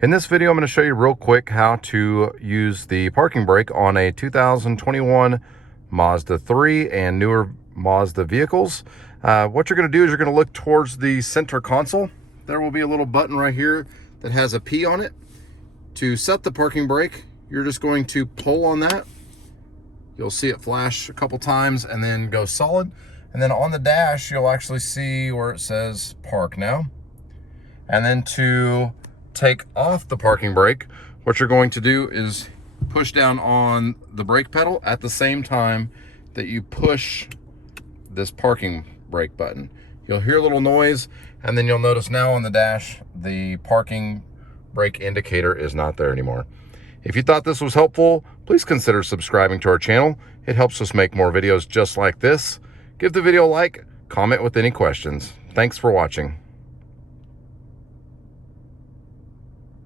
In this video, I'm going to show you real quick how to use the parking brake on a 2021 Mazda 3 and newer Mazda vehicles. What you're going to do is you're going to look towards the center console. There will be a little button right here that has a P on it. To set the parking brake, you're just going to pull on that. You'll see it flash a couple times and then go solid. And then on the dash, you'll actually see where it says park now. And then to take off the parking brake, what you're going to do is push down on the brake pedal at the same time that you push this parking brake button. You'll hear a little noise, and then you'll notice now on the dash, the parking brake indicator is not there anymore. If you thought this was helpful, please consider subscribing to our channel. It helps us make more videos just like this. Give the video a like, comment with any questions. Thanks for watching.